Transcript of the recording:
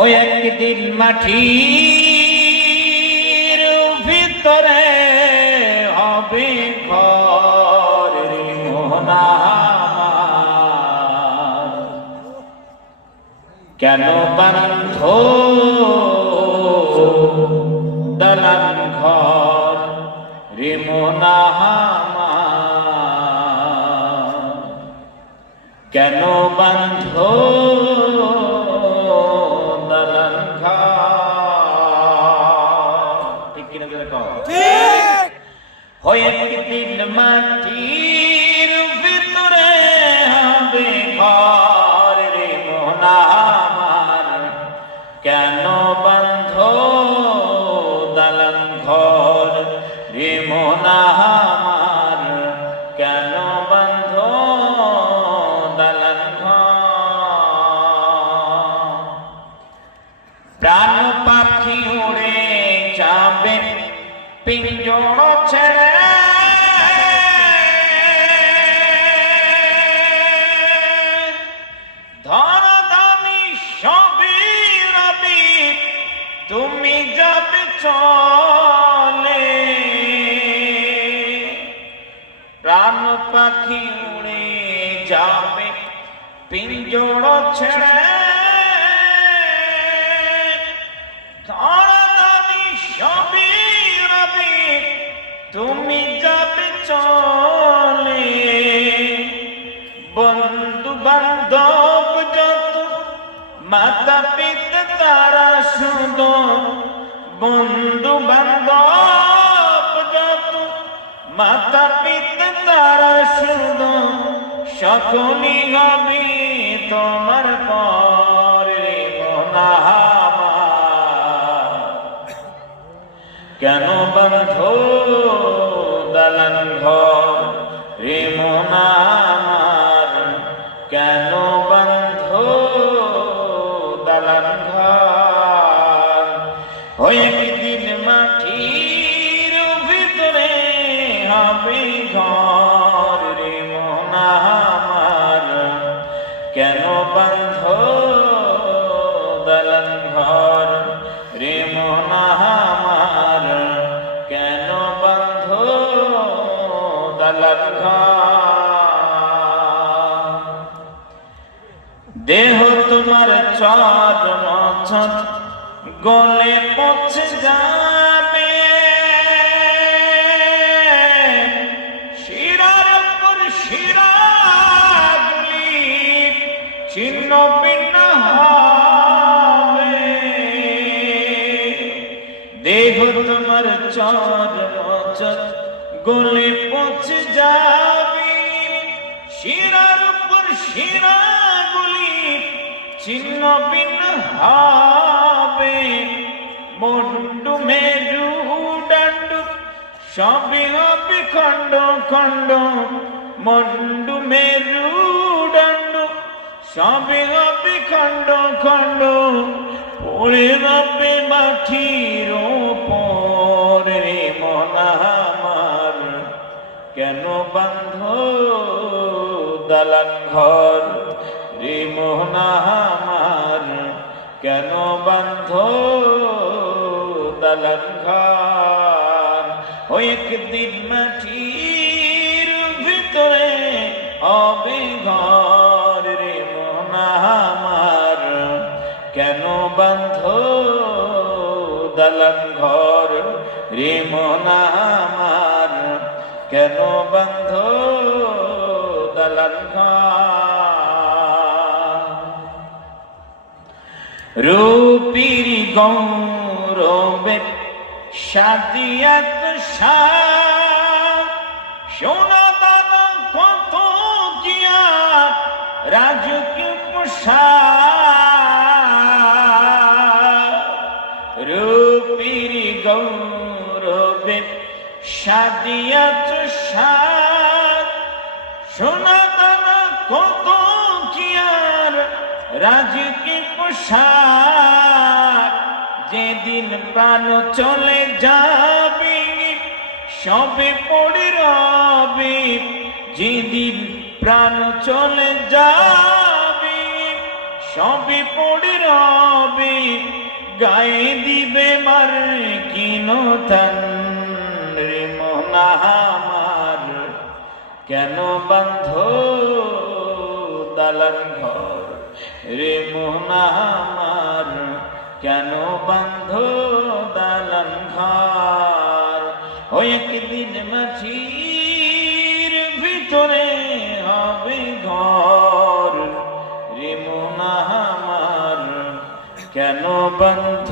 ওই একদিন মাটির ভিতরে হবে ঘর রে মোহনা, কেন বানান্ধ দালান ঘর রে মোহনা, কেন বান্ধ দালান ঘর? ঠিক কিনা জোরে কও? ঠিক। হয়ে একদিন মাটির ভিতরে হবে ঘর রে মোহনা, কেন বান্ধ দালান ঘর রে মোহনা, কেন বান্ধ দালান ঘর? প্রাণ পাখি উড়ে যাবে পিঞ্জর ছেড়ে, ধরাধামী সবই রবি তুমি যাবে চলে। প্রাণ পাখি উড়ে যাবে পিঞ্জর ছেড়ে, ধরাধামী সবই রবি তুমি যাবে চলে। বন্ধু বান্ধব যত মাতা পিতা তারা শুধু, বন্ধু বান্ধব যত মাতা পিতা তারা শুধু, সকলই হবে তোমার পর রে মোহনা, কেন বান্ধ দালান ঘর রে মোহনা, কেন বান্ধ দালান ঘর? হয়ে একদিন মাটির ভিতরে হবে ঘর রে মোহনা, কেন বান্ধ দালান ঘর রে মোহনা, কেন বান্ধ দালান ঘর? দেহ তোমার চরম গলে পচে যাবে, শিরার উপর শিরাগুলি ছিন্ন ভিন্ন হবে। দেহ তোমার চরম গলে পচে যাবে, শিরার উপর শিরাগুলি ছিন্ন ভিন্ন হবে। মুন্ডু মেরু ডান্ডু সবই হবে খণ্ড খণ্ড, মুন্ডু মেরু ডান্ডু সবই হবে খণ্ড খণ্ড। পড়ে রবে মাটির ওপর রে মোহনা, কেন বান্ধ দালান ঘর রে মোহনা, কেন বান্ধ দালান ঘর? ওই একদিন মাটির ভিতরে হবে ঘর রে মোহনা, কেন বান্ধ দালান ঘর রে মোহনা, কেন বান্ধ দালান ঘর? রূপীর গৌরবে সাদিয়াত সোনা দানা কত গিয়া রাজকীয় পোশাক। রূপীর গৌরবে সাদিয়াত সোনা দানা কত গিয়ার রাজকীয় পোশাক। যেদিন প্রাণ চলে যাবে সবে পড়ে রবে, যেদিন প্রাণ চলে যাবে সবে পড়ে রবে গায়ে দিবে মার কিনতান রে মোহনা আমার কেন বান্ধ দালান ঘর রে মোহনা আমার কেন বান্ধ দালান ঘর ও একদিন মাছির ভিতরে হবে ঘর রে মোহনা আমার কেন বান্ধ